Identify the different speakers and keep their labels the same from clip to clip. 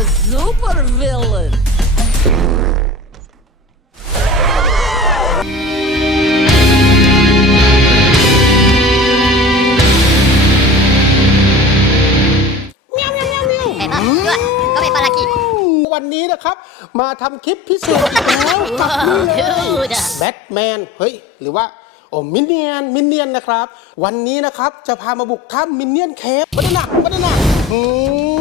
Speaker 1: a super villain.
Speaker 2: วมาสิ
Speaker 3: วันนี้นะครับ มาทำคลิปพิเศษแล้วกับนี่เลแบทแมน เฮ้ย หรือว่า โอ้มินเนียน มินเนียนนะครับ วันนี้นะครับ จะพามาบุกถ้ำมินเนียนเคปบัตนาบัตนาอืม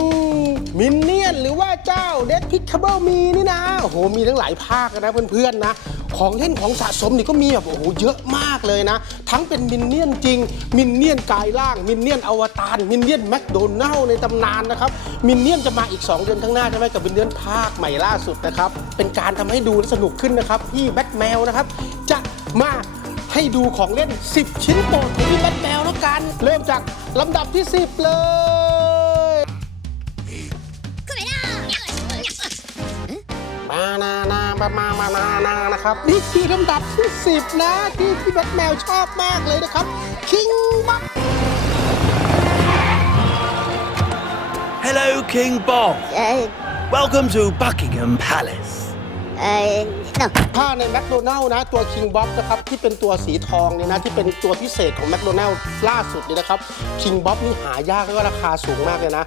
Speaker 3: มินเนียนหรือว่าเจ้าเดดพิคเบิลมีนี่นะโอ้โหมีทั้งหลายภาคนะเพื่อนๆนะ ของเล่นของสะสมนี่ก็มีแบบโอ้โหเยอะมากเลยนะ ทั้งเป็นมินเนี่ยนจริง มินเนี่ยนกายล่าง มินเนี่ยนอวตาร มินเนี่ยนแมคโดนัลในตำนานนะครับ มินเนี่ยนจะมาอีก 2 เดือนข้างหน้าใช่ไหมกับมินเนี่ยนภาคใหม่ล่าสุดนะครับ เป็นการทำให้ดูสนุกขึ้นนะครับพี่แบทแมวนะครับ จะมาให้ดูของเล่น 10 ชิ้นโปรดของพี่แบทแมวแล้วกัน เริ่มจากลำดับที่ 10 เลย นานามามามานานานะครับ นี่คือลำดับที่10นะที่พี่แบทแมวชอบมากเลยนะครับ คิงบัก
Speaker 4: Hello, King Bob.
Speaker 2: เอ่อ
Speaker 4: Welcome to Buckingham Palace.
Speaker 2: เอ่อ no
Speaker 3: ถ้าในแมคโดนัลล์นะตัวคิงบ๊อบนะครับที่เป็นตัวสีทองเนี่ยนะที่เป็นตัวพิเศษของแมคโดนัลล์ล่าสุดเนี่ยนะครับคิงบ๊อบนี่หายากแล้วก็ราคาสูงมากเลยนะ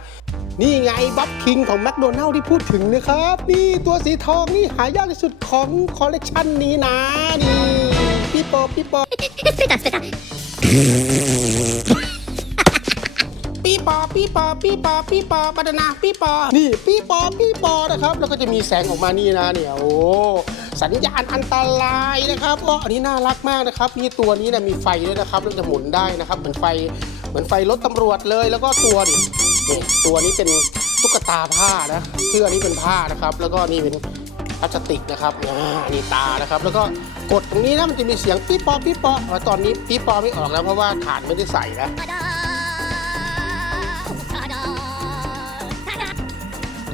Speaker 3: นี่ไงบัฟคิงของแมคโดนัลที่พูดถึงนะครับ นี่ตัวสีทองนี่หายากที่สุดของคอลเลกชันนี้นะ นี่พี่ปอพี่ปอ
Speaker 2: สุด
Speaker 3: ปีปอปีปอปีปอปีปอปัตนาปีปอ นี่ปีปอปีปอนะครับ แล้วก็จะมีแสงออกมานี่นะเนี่ยโอ้สัญญาณอันตรายนะครับอันนี้น่ารักมากนะครับมีตัวนี้นะมีไฟด้วยนะครับแล้วจะหมุนได้นะครับ เหมือนไฟ เหมือนไฟรถตำรวจเลย แล้วก็ตัวนี่ นี่ตัวนี้เป็นตุ๊กตาผ้านะเสื้อนี้เป็นผ้านะครับ แล้วก็นี่เป็นพลาสติกนะครับอ่านี่ตานะครับ แล้วก็กดตรงนี้นะมันจะมีเสียงปีปอปีปออ๋อตอนนี้ปีปอไม่ออกแล้วเพราะว่าฐานไม่ได้ใส่นะ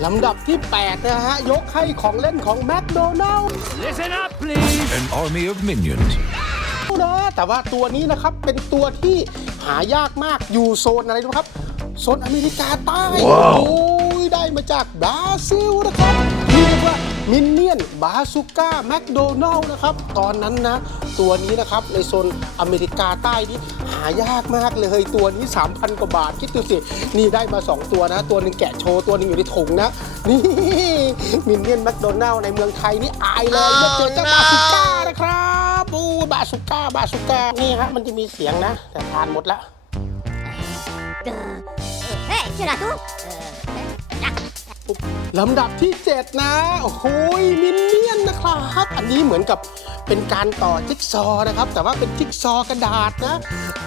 Speaker 3: ลำดับที่ 8 นะฮะ ยกให้ของเล่นของแมคโดนัล
Speaker 4: Listen up, please.
Speaker 5: An army of minions
Speaker 3: นะแต่ว่าตัวนี้นะครับเป็นตัวที่หายากมากอยู่โซนอะไรรู้ไหมครับ โซนอเมริกาใต้
Speaker 4: ว้าว
Speaker 3: โอ้ยได้มาจากบราซิลนะครับนี่เรียกว่ามินเนี่ยนบาซูก้าแมคโดนัลนะครับ ตอนนั้นนะ ตัวนี้นะครับ ในโซนอเมริกาใต้นี่หายากมากเลยตัวนี้ 3,000 กว่าบาท คิดดูสิ นี่ได้มา 2 ตัวนะ ตัวหนึ่งแกะโชว์ ตัวหนึ่งอยู่ในถุงนะ นี่มินเนี่ยนแมคโดนัลในเมืองไทยนี่อายเลยเมื่อเจอเจ้าบาซูก้านะครับโอ้บาซูก้าบาซูก้านี่ฮะมันจะมีเสียงนะ แต่ทานหมดละ
Speaker 2: ชื่ออะตู้
Speaker 3: ลำดับที่ 7 นะ โอ้โหยมินเนี่ยนนะครับ อันนี้เหมือนกับเป็นการต่อจิ๊กซอว์นะครับ แต่ว่าเป็นจิ๊กซอกระดาษนะ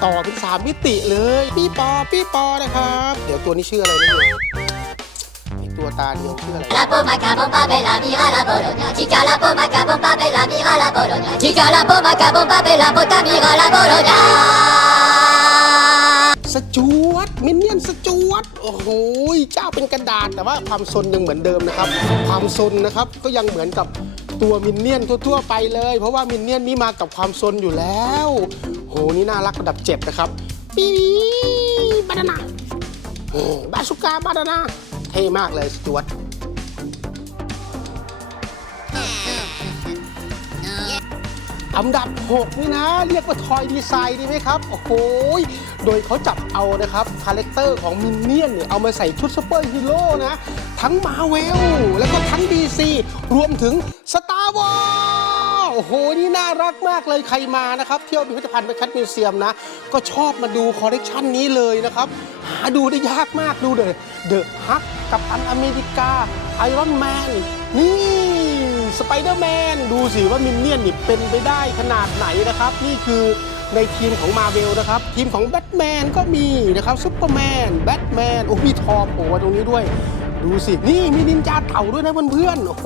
Speaker 3: ต่อเป็นสามมิติเลยพี่ปอพี่ปอนะครับ เดี๋ยวตัวนี้ชื่ออะไรนะเนี่ยตัวตาเดียวชื่ออะไร
Speaker 2: La pomma cabomba bella mira la bologna Chica la pomma cabomba bella mira la bologna Chica la pomma cabomba bella bota mira
Speaker 3: สจวตมินเนี่ยนสจวตโอ้โหเจ้าเป็นกระดาษแต่ว่าความซนยังเหมือนเดิมนะครับ ความซนนะครับก็ยังเหมือนกับตัวมินเนี่ยนทั่วๆไปเลย เพราะว่ามินเนี่ยนนี่มากับความซนอยู่แล้วโหนี่น่ารักระดับเจ็ดนะครับปีบานานาโอ้บาสุกาบานานาเท่มากเลยสจวตอันดับ 6 นี่นะ เรียกว่าทอยดีไซน์ดีไหมครับ โอ้โห โดยเขาจับเอานะครับคาแรคเตอร์ของมินเนี่ยนเนี่ยเอามาใส่ชุดซูเปอร์ฮีโร่นะ ทั้งมาเวลแล้วก็ทั้ง DC รวมถึง Star Wars โอ้โห นี่น่ารักมากเลยใครมานะครับ เที่ยวพิพิธภัณฑ์ไปคัดมิวเซียมนะ ก็ชอบมาดูคอลเลกชันนี้เลยนะครับ หาดูได้ยากมากดูเลยเดอะฮักกับอันอเมริกาไอรอนแมนนี่สไปเดอร์แมนดูสิว่ามินเนี่ยนนี่เป็นไปได้ขนาดไหนนะครับ นี่คือ ในทีมของมาเวลนะครับ ทีมของแบทแมนก็มีนะครับซุปเปอร์แมนแบทแมนโอ้มีทอโผล่มาตรงนี้ด้วย ดูสิ นี่มีนินจาเต่าด้วยนะเพื่อนๆโอ้โห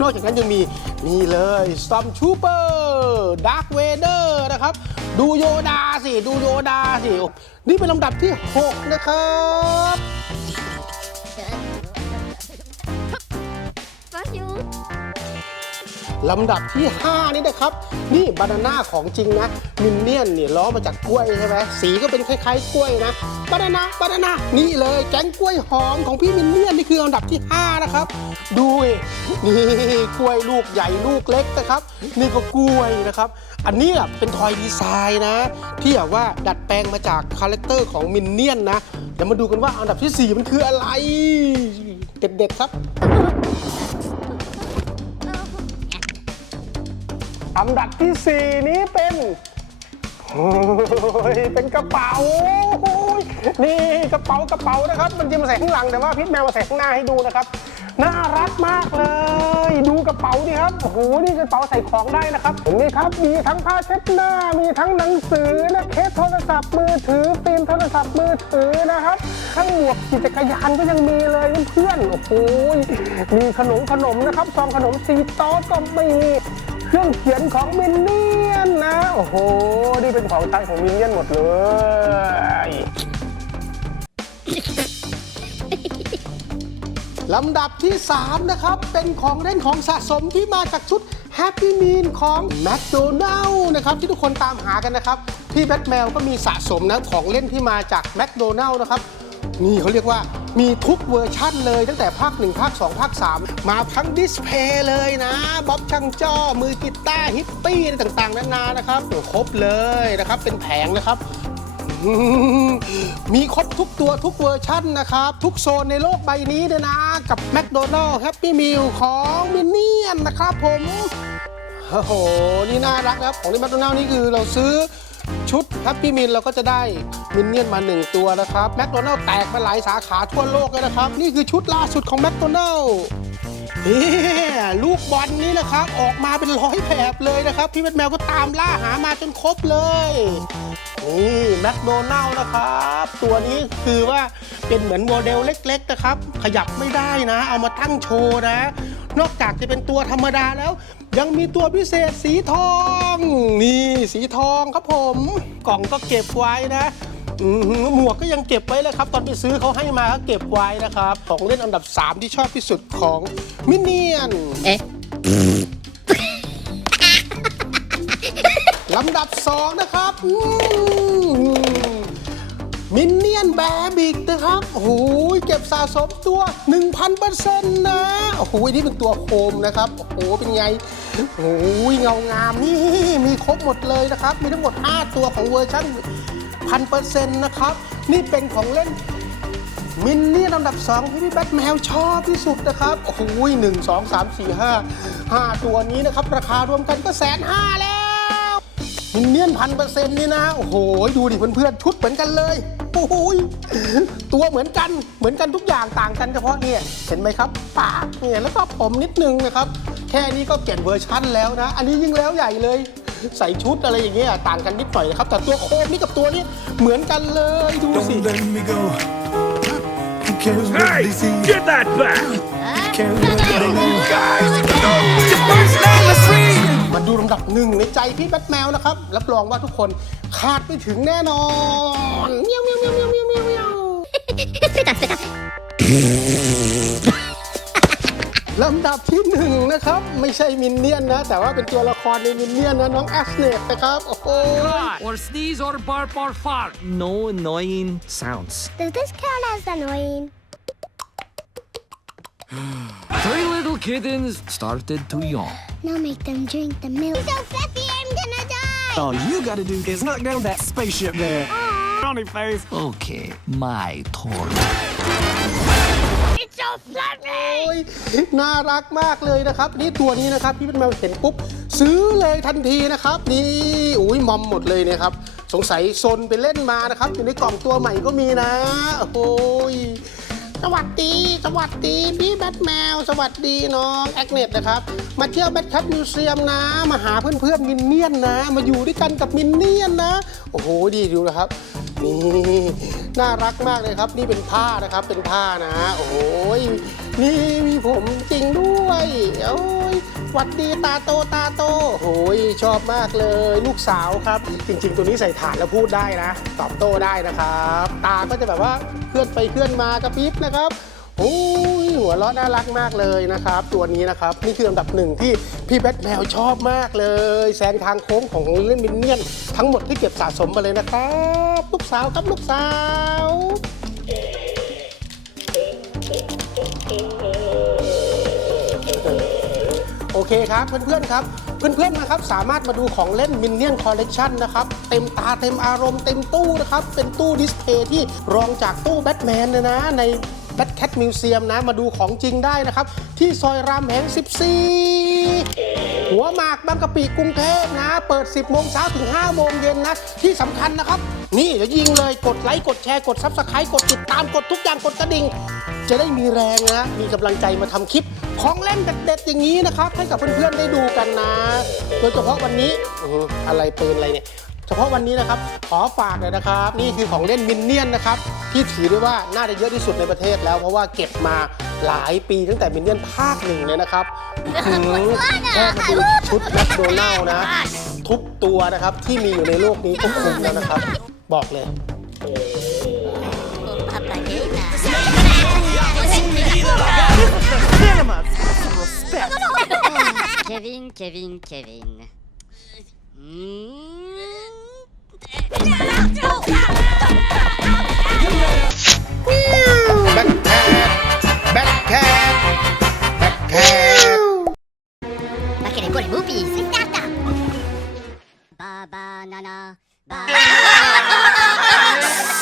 Speaker 3: นอกจากนั้นยังมีนี่เลยซอมชูเปอร์ดาร์คเวเดอร์นะครับ ดูโยดาสิ ดูโยดาสิ นี่เป็นลำดับที่ 6 นะครับ ลำดับที่ 5 นี่นะครับ นี่บานาน่าของจริงนะมินเนี่ยนเนี่ยล้อมาจากกล้วยใช่ไหมสีก็เป็นคล้ายๆกล้วยนะบานาน่าบานาน่านี่เลยแก๊งกล้วยหอมของพี่มินเนี่ยนนี่คืออันดับที่ 5 นะครับ ดูนี่กล้วยลูกใหญ่ลูกเล็กนะครับ นี่ก็กล้วยนะครับ อันนี้เป็นทอยดีไซน์นะ ที่แบบว่าดัดแปลงมาจากคาแรคเตอร์ของมินเนี่ยนนะเดี๋ยวมาดูกันว่าอันดับทีสี่4 มันคืออะไร เด็ดๆครับ อันดับที่ 4 นี้เป็นโอ้ยเป็นกระเป๋าโอ้ยนี่กระเป๋ากระเป๋านะครับ มันจะมาใส่ข้างหลังแต่ว่าพิษแมวมาใส่ข้างหน้าให้ดูนะครับ น่ารักมากเลย ดูกระเป๋าดิครับโอ้โหนี่กระเป๋าใส่ของได้นะครับเห็นไหมครับ มีทั้งผ้าเช็ดหน้า มีทั้งหนังสือนะเคสโทรศัพท์มือถือฟิล์มโทรศัพท์มือถือนะครับทั้งหมวกขี่จักรยานก็ยังมีเลยเพื่อนโอ้โหมีขนมขนมนะครับซองขนมซีโต๊ะก็มี เครื่องเขียนของมินเนี่ยนนะ โอ้โห นี่เป็นของใช้ของมินเนี่ยนหมดเลย ลำดับที่ 3 นะครับ เป็นของเล่นของสะสมที่มาจากชุด Happy Meal ของ McDonald นะครับ ที่ทุกคนตามหากันนะครับพี่แบทแมวก็มีสะสมนะของเล่นที่มาจาก McDonald นะครับ นี่เขาเรียกว่ามีทุกเวอร์ชั่นเลยตั้งแต่ภาค 1 ภาค 2 ภาค 3 มาทั้งดิสเพย์เลยนะบ๊อบช่างจ้อ มือกีตาร์ฮิปปี้อะไรต่างๆ นานานะครับครบเลยนะครับ เป็นแผงนะครับ มีครบทุกตัวทุกเวอร์ชั่นนะครับ ทุกโซนในโลกใบนี้เลยนะ กับ McDonald's Happy Meal ของมินเนี่ยนนะครับผมโอ้โห นี่น่ารักนะครับ ของที่ McDonald's นี่คือเราซื้อ ชุด Happy Meal เราก็จะได้มินเนี่ยนมา 1 ตัวนะครับ McDonald's แตกมาหลายสาขาทั่วโลกเลยนะครับ นี่คือชุดล่าสุดของ McDonald's นี่ลูกบอลนี้นะครับ ออกมาเป็นร้อยแบบเลยนะครับ พี่แมทแมวก็ตามล่าหามาจนครบเลยนี่แมคโดนัลล์นะครับ ตัวนี้คือว่าเป็นเหมือนโมเดลเล็ก ๆ นะครับ ขยับไม่ได้นะ เอามาตั้งโชว์นะ นอกจากจะเป็นตัวธรรมดาแล้ว ยังมีตัวพิเศษสีทอง นี่สีทองครับผม กล่องก็เก็บไว้นะอือหือหมวกก็ยังเก็บไว้เลยครับ ตอนไปซื้อเขาให้มาก็เก็บไว้นะครับ ของเล่นอันดับ 3 ที่ชอบที่สุดของมินเนี่ยน
Speaker 2: เอ๊ะ
Speaker 3: ลำดับ 2 นะครับอืม มินเนี่ยนแบบิกนะครับ โอ้โหเก็บสะสมตัว 1,000%นะ โอ้โหนี่เป็นตัวโคมนะครับ โอ้โห เป็นไง โอ้โหเงางามนี่มีครบหมดเลยนะครับ มีทั้งหมด 5 ตัวของเวอร์ชันพันเปอร์เซ็นต์นะครับ นี่เป็นของเล่นมินเนี่ยนลำดับ 2 ที่พี่แบทแมวชอบที่สุดนะครับ โอ้โหหนึ่งสองสามสี่ห้าห้าตัวนี้นะครับ ราคารวมกันก็แสนห้าแล้ว มินเนี่ยนพันเปอร์เซ็นต์นี่นะ โอ้โห ดูดิเพื่อนๆ ชุดเหมือนกันเลย โอ้โหตัวเหมือนกัน เหมือนกันทุกอย่างต่างกันเฉพาะเนี่ย เห็นไหมครับ ปากเนี่ย แล้วก็ผมนิดนึงนะครับ แค่นี้ก็เปลี่ยนเวอร์ชั่นแล้วนะ อันนี้ยิ่งแล้วใหญ่เลย ใส่ชุดอะไรอย่างเงี้ยต่างกันนิดหน่อยนะครับ แต่ตัวโคมนี่กับตัวนี้เหมือนกันเลย ดูสิ
Speaker 5: Don't let me go. You can't let
Speaker 4: Hey,
Speaker 5: me see.
Speaker 4: get that back!
Speaker 5: Can't let me go. Guys, just
Speaker 3: มาดูลำดับหนึ่งในใจพี่แบทแมวนะครับ รับรองว่าทุกคนคาดไม่ถึงแน่นอนเมียวเมียวเมียวเมียวเมียวเมียวเมียวลำดับที่หนึ่งนะครับ ไม่ใช่มินเนี่ยนนะ แต่ว่าเป็นตัวละครในมินเนี่ยนนะ น้องแอสเนตนะครับ โอ้โห
Speaker 4: or sneeze or burp or fart
Speaker 6: no annoying sounds
Speaker 2: does this count as annoying
Speaker 6: Three little kittens started to yawn.
Speaker 2: Now make them drink the milk. So fluffy, I'm gonna die!
Speaker 7: All you gotta do is knock down that spaceship there. Funny face.
Speaker 6: Okay, my turn.
Speaker 2: It's so fluffy!
Speaker 3: โอ้ยน่ารักมากเลยนะครับ นี่ตัวนี้นะครับพี่เป็นแมวเห็นปุ๊บ ซื้อเลยทันทีนะครับ นี่อุ้ยมอมหมดเลยเนะครับ สงสัยซนไปเล่นมานะครับ อยู่ในกล่องตัวใหม่ก็มีนะ โอ้ย สวัสดี สวัสดีพี่แบทแมว สวัสดีน้องแอคเนตนะครับ มาเที่ยวแบทแคทมิวเซียมนะ มาหาเพื่อนๆมินเนี่ยนนะ มาอยู่ด้วยกันกับมินเนี่ยนนะ โอ้โห ดีดูนะครับ นี่ น่ารักมากเลยครับ นี่เป็นผ้านะครับ เป็นผ้านะ โอ้ยนี่มีผมจริงด้วย โอ้ยหวัดดีตาโตตาโต โอ้ยชอบมากเลยลูกสาวครับ จริง ๆ ตัวนี้ใส่ฐานแล้วพูดได้นะ ตอบโต้ได้นะครับ ตาก็จะแบบว่าเคลื่อนไปเคลื่อนมากระพริบนะครับโอ้ยหัวเราะน่ารักมากเลยนะครับ ตัวนี้นะครับนี่คืออันดับหนึ่งที่พี่แบทแมวชอบมากเลย แซงทางโค้งของเล่นมินเนี่ยน ทั้งหมดที่เก็บสะสมมาเลยนะครับ ลูกสาวครับลูกสาวโอ เคครับเพื่อนๆครับ เพื่อนๆนะครับสามารถมาดูของเล่นมินเนี่ยนคอลเลกชันนะครับ เต็มตาเต็มอารมณ์เต็มตู้นะครับ เป็นตู้ดิสเพย์ที่รองจากตู้แบทแมนเลยนะ ในแบทแคทมิวเซียมนะ มาดูของจริงได้นะครับ ที่ซอยรามแหง14 หัวหมากบางกะปิกรุงเทพนะ เปิด 10โมงเช้าถึง5โมงเย็นนะ ที่สำคัญนะครับ นี่เดี๋ยวยิงเลยกดไลค์กดแชร์กดซับสไครต์กดติดตามกดทุกอย่างกดกระดิ่งจะได้มีแรงนะ มีกำลังใจมาทำคลิป ของเล่นเด็ดๆอย่างนี้นะครับ ให้กับเพื่อนๆได้ดูกันนะ โดยเฉพาะวันนี้อื้อหืออะไรปืนอะไรเนี่ย เฉพาะวันนี้นะครับ ขอฝากเลยนะครับ นี่คือของเล่นมินเนี่ยนนะครับ ที่ถือได้ว่าน่าจะเยอะที่สุดในประเทศแล้ว เพราะว่าเก็บมาหลายปีตั้งแต่มินเนี่ยนภาคหนึ่งเลยนะครับอื้อหือแค่มาดูชุดแมคโดนัลล์นะ ทุกตัวนะครับที่มีอยู่ในโลกนี้ก็คุ้มแล้วนะครับ บอกเลย
Speaker 2: ケビン、ケ
Speaker 3: ビン、ケ
Speaker 2: ビン。うーん。だけでこれムービー絶対あっバーバ
Speaker 7: ーナナバーバーナナ